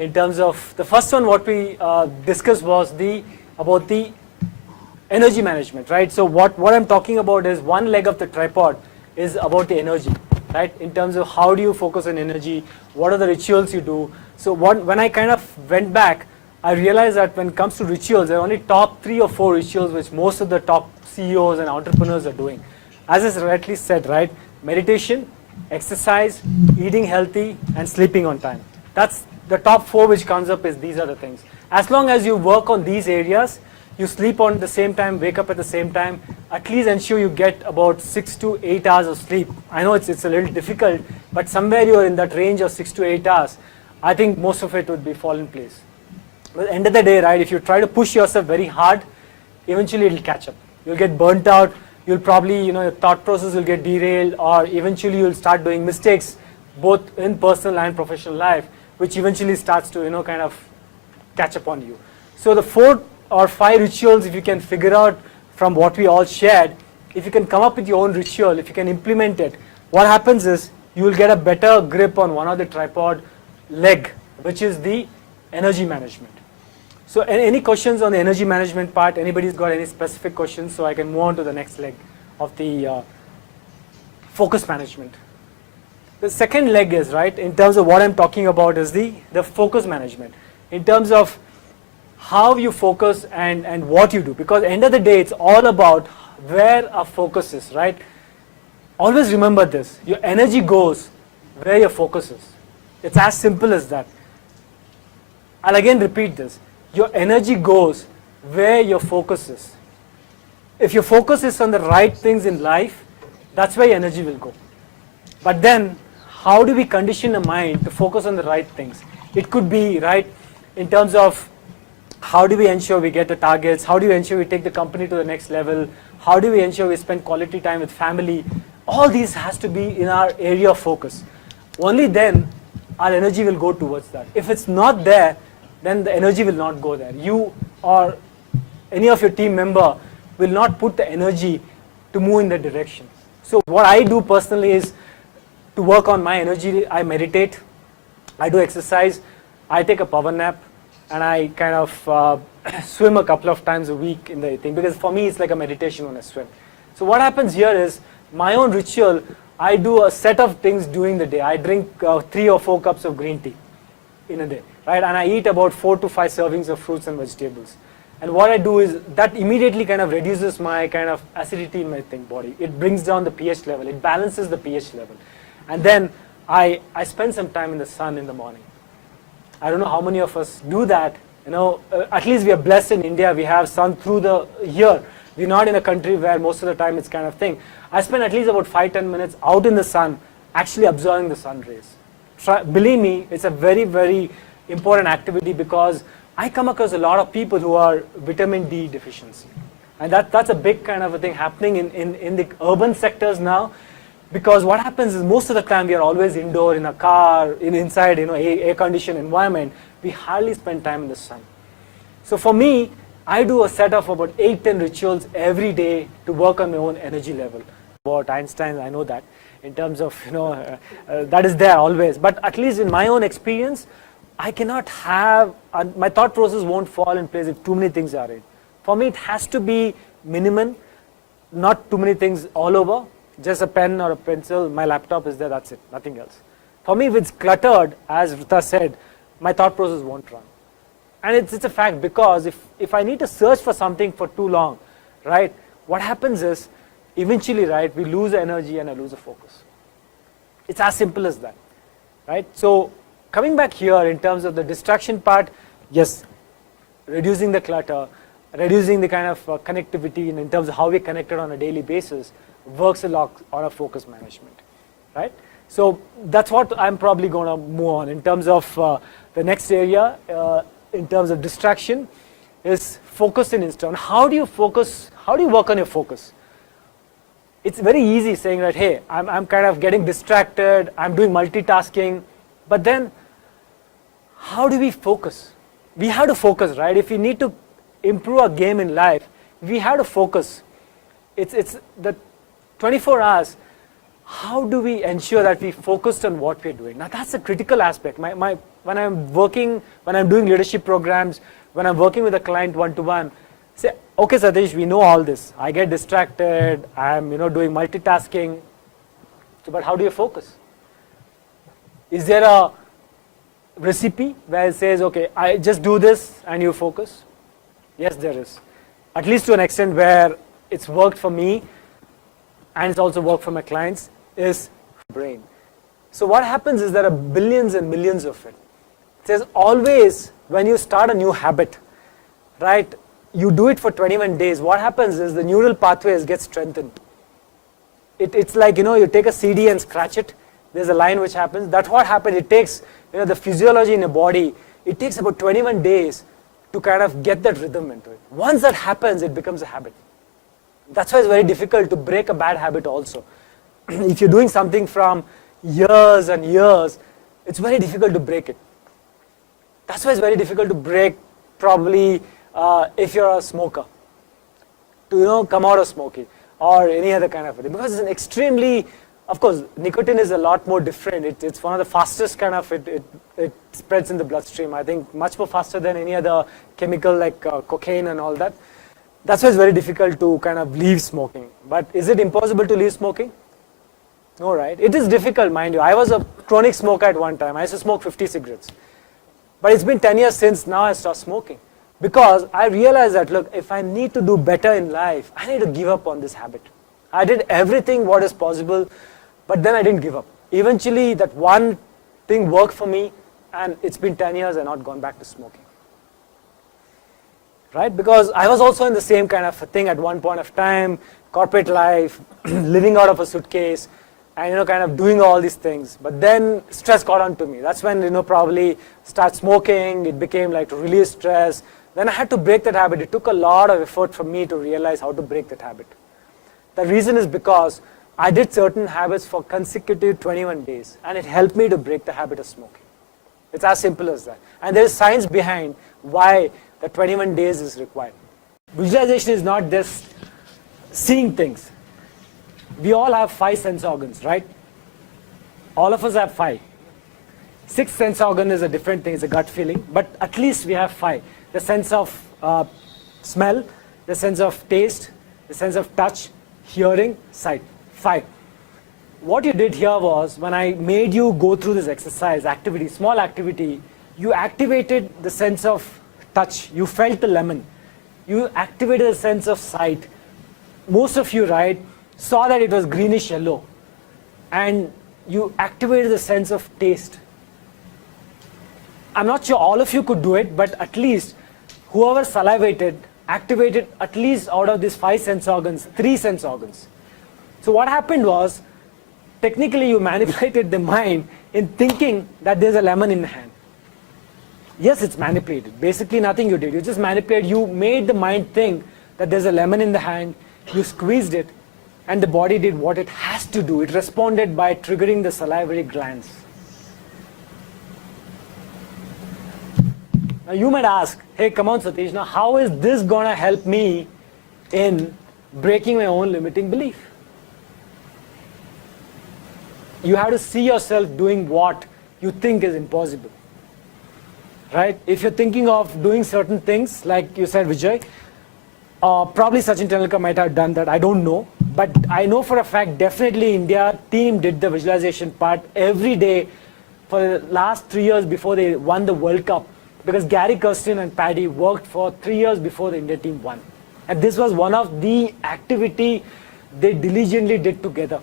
in terms of the first one. What we discussed was about the energy management, right? So what I'm talking about is one leg of the tripod is about the energy, right? In terms of how do you focus on energy, what are the rituals you do. So when I kind of went back, I realized that when it comes to rituals, there are only top 3 or 4 rituals which most of the top CEOs and entrepreneurs are doing. As is rightly said, right? Meditation, exercise, eating healthy, and sleeping on time. That's the top 4 which comes up. Is these are the things. As long as you work on these areas, you sleep on the same time, wake up at the same time, at least ensure you get about 6 to 8 hours of sleep. I know it's a little difficult, but somewhere you are in that range of 6 to 8 hours, I think most of it would be fall in place. But at the end of the day, right, if you try to push yourself very hard, eventually it will catch up. You'll get burnt out, you'll probably, your thought process will get derailed, or eventually you'll start doing mistakes, both in personal and professional life, which eventually starts to, kind of catch up on you. So the 4 or 5 rituals, if you can figure out from what we all shared, if you can come up with your own ritual, if you can implement it, what happens is you will get a better grip on one of the tripod leg, which is the energy management. So any questions on the energy management part? Anybody's got any specific questions? So I can move on to the next leg of the focus management. The second leg is, right, in terms of what I'm talking about, is the focus management. In terms of how you focus and what you do. Because at the end of the day, it's all about where our focus is, right? Always remember this. Your energy goes where your focus is. It's as simple as that. I'll again repeat this. Your energy goes where your focus is. If your focus is on the right things in life, that's where your energy will go. But then, how do we condition the mind to focus on the right things? It could be, right, in terms of how do we ensure we get the targets? How do we ensure we take the company to the next level? How do we ensure we spend quality time with family? All these has to be in our area of focus. Only then our energy will go towards that. If it's not there, then the energy will not go there. You or any of your team member will not put the energy to move in that direction. So what I do personally is to work on my energy. I meditate, I do exercise, I take a power nap, and I kind of swim a couple of times a week in the thing, because for me it's like a meditation when I swim. So what happens here is my own ritual. I do a set of things during the day. I drink 3 or 4 cups of green tea in a day, right? And I eat about 4 to 5 servings of fruits and vegetables. And what I do is that immediately kind of reduces my kind of acidity in my body. It brings down the pH level. It balances the pH level. And then I spend some time in the sun in the morning. I don't know how many of us do that. At least we are blessed in India. We have sun through the year. We're not in a country where most of the time it's kind of thing. I spend at least about 5-10 minutes out in the sun, actually absorbing the sun rays. Believe me, it's a very, very important activity, because I come across a lot of people who are vitamin D deficiency. And that's a big kind of a thing happening in the urban sectors now. Because what happens is most of the time we are always indoor, in a car, inside, air-conditioned environment. We hardly spend time in the sun. So for me, I do a set of about 8-10 rituals every day to work on my own energy level. About Einstein, I know that. In terms of, that is there always. But at least in my own experience, I cannot have, my thought process won't fall in place if too many things are in. For me, it has to be minimum, not too many things all over. Just a pen or a pencil, my laptop is there, that's it, nothing else. For me, if it's cluttered, as Rita said, my thought process won't run. And it's a fact, because if I need to search for something for too long, right, what happens is, eventually, right, we lose the energy and I lose the focus. It's as simple as that, right? So coming back here in terms of the distraction part, yes, reducing the clutter, reducing the kind of connectivity in terms of how we're connected on a daily basis, works a lot on a focus management, right? So that's what I'm probably going to move on in terms of the next area. In terms of distraction, is focus in instant. How do you focus? How do you work on your focus? It's very easy saying that, hey, I'm kind of getting distracted, I'm doing multitasking, but then how do we focus? We have to focus, right? If we need to improve our game in life, we have to focus. It's the 24 hours. How do we ensure that we focused on what we're doing? Now that's a critical aspect. My when I'm working, when I'm doing leadership programs, when I'm working with a client one-to-one, say, okay, Satish, we know all this. I get distracted. I'm, doing multitasking. So, but how do you focus? Is there a recipe where it says, okay, I just do this and you focus? Yes, there is. At least to an extent where it's worked for me and it's also worked for my clients is brain. So what happens is there are billions and millions of it. It says always when you start a new habit, right, you do it for 21 days, what happens is the neural pathways get strengthened. It's like, you take a CD and scratch it. There's a line which happens. That's what happens. It takes, the physiology in your body, it takes about 21 days to kind of get that rhythm into it. Once that happens, it becomes a habit. That's why it's very difficult to break a bad habit also. If you're doing something from years and years, it's very difficult to break it. That's why it's very difficult to break probably if you're a smoker, to come out of smoking or any other kind of thing, because it's an extremely, of course, nicotine is a lot more different. It's one of the fastest kind of, it spreads in the bloodstream, I think much more faster than any other chemical like cocaine and all that. That's why it's very difficult to kind of leave smoking. But is it impossible to leave smoking? No, right? It is difficult, mind you. I was a chronic smoker at one time. I used to smoke 50 cigarettes. But it's been 10 years since now I stopped smoking. Because I realized that, look, if I need to do better in life, I need to give up on this habit. I did everything what is possible, but then I didn't give up. Eventually, that one thing worked for me, and it's been 10 years and not gone back to smoking. Right? Because I was also in the same kind of a thing at one point of time, corporate life, living out of a suitcase, and kind of doing all these things. But then stress got onto me. That's when probably start smoking. It became like to release stress. Then I had to break that habit. It took a lot of effort for me to realize how to break that habit. The reason is because I did certain habits for consecutive 21 days, and it helped me to break the habit of smoking. It's as simple as that. And there is science behind why the 21 days is required. Visualization is not just seeing things. We all have 5 sense organs, right? All of us have 5. 6th sense organ is a different thing, it's a gut feeling, but at least we have 5. The sense of smell, the sense of taste, the sense of touch, hearing, sight. 5. What you did here was, when I made you go through this exercise, activity, small activity, you activated the sense of touch. You felt the lemon. You activated the sense of sight. Most of you, right, saw that it was greenish yellow. And you activated the sense of taste. I'm not sure all of you could do it, but at least whoever salivated activated at least out of these 5 sense organs, 3 sense organs. So what happened was, technically you manipulated the mind in thinking that there's a lemon in the hand. Yes, it's manipulated. Basically nothing you did. You just manipulated. You made the mind think that there's a lemon in the hand. You squeezed it, and the body did what it has to do. It responded by triggering the salivary glands. Now you might ask, hey, come on, Satish, now how is this going to help me in breaking my own limiting belief? You have to see yourself doing what you think is impossible. Right? If you're thinking of doing certain things, like you said, Vijay, probably Sachin Tendulkar might have done that, I don't know. But I know for a fact, definitely India team did the visualization part every day for the last 3 years before they won the World Cup. Because Gary Kirsten and Paddy worked for 3 years before the India team won. And this was one of the activity they diligently did together.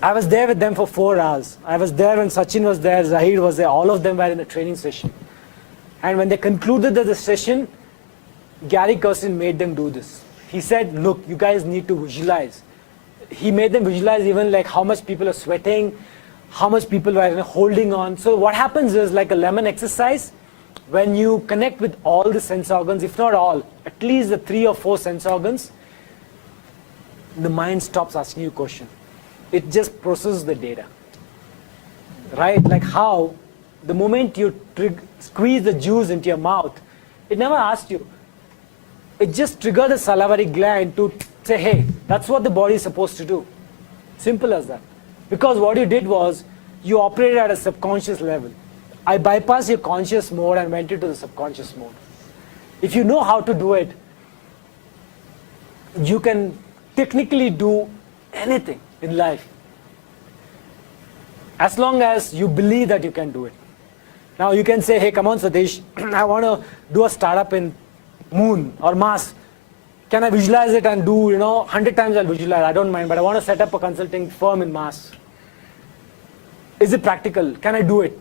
I was there with them for 4 hours. I was there when Sachin was there, Zahid was there, all of them were in the training session. And when they concluded the session, Gary Kirsten made them do this. He said, look, you guys need to visualize. He made them visualize even like how much people are sweating, how much people were holding on. So what happens is, like a lemon exercise, when you connect with all the sense organs, if not all, at least the 3 or 4 sense organs, the mind stops asking you a question. It just processes the data. Right? Like how the moment you squeeze the juice into your mouth, it never asked you. It just triggered the salivary gland to say, hey, that's what the body is supposed to do. Simple as that. Because what you did was, you operated at a subconscious level. I bypassed your conscious mode and went into the subconscious mode. If you know how to do it, you can technically do anything in life, as long as you believe that you can do it. Now you can say, hey, come on Satish, I want to do a startup in Moon or Mars. Can I visualize it and do, 100 times I'll visualize, I don't mind, but I want to set up a consulting firm in Mars. Is it practical? Can I do it?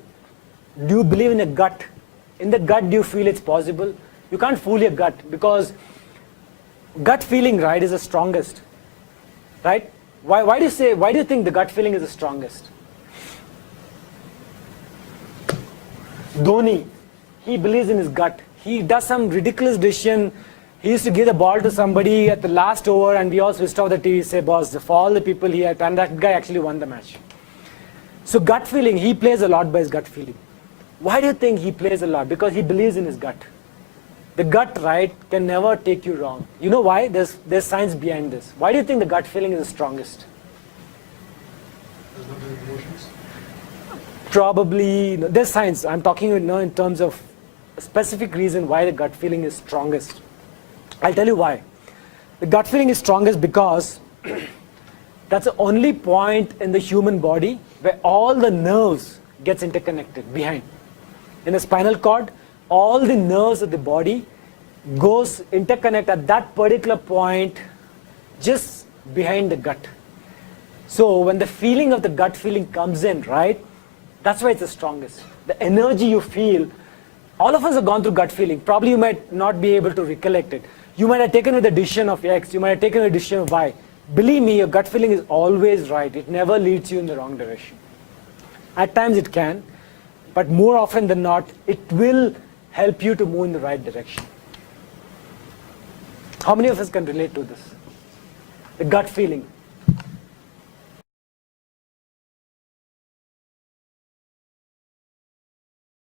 Do you believe in a gut? In the gut, do you feel it's possible? You can't fool your gut, because gut feeling, right, is the strongest, right? Why do you think the gut feeling is the strongest? Dhoni, he believes in his gut. He does some ridiculous decision. He used to give the ball to somebody at the last over, and we all switched off the TV, say, boss, for all the people here, and that guy actually won the match. So gut feeling, he plays a lot by his gut feeling. Why do you think he plays a lot? Because he believes in his gut. The gut, right, can never take you wrong. You know why? There's science behind this. Why do you think the gut feeling is the strongest? There's no emotions. Probably, there's science. I'm talking in terms of a specific reason why the gut feeling is strongest. I'll tell you why. The gut feeling is strongest because that's the only point in the human body where all the nerves gets interconnected behind. In the spinal cord, all the nerves of the body goes interconnect at that particular point just behind the gut. So when the feeling of the gut feeling comes in, right, that's why it's the strongest. The energy you feel, all of us have gone through gut feeling. Probably you might not be able to recollect it. You might have taken with the decision of X, you might have taken with the decision of Y. Believe me, your gut feeling is always right. It never leads you in the wrong direction. At times it can, but more often than not, it will help you to move in the right direction. How many of us can relate to this? The gut feeling.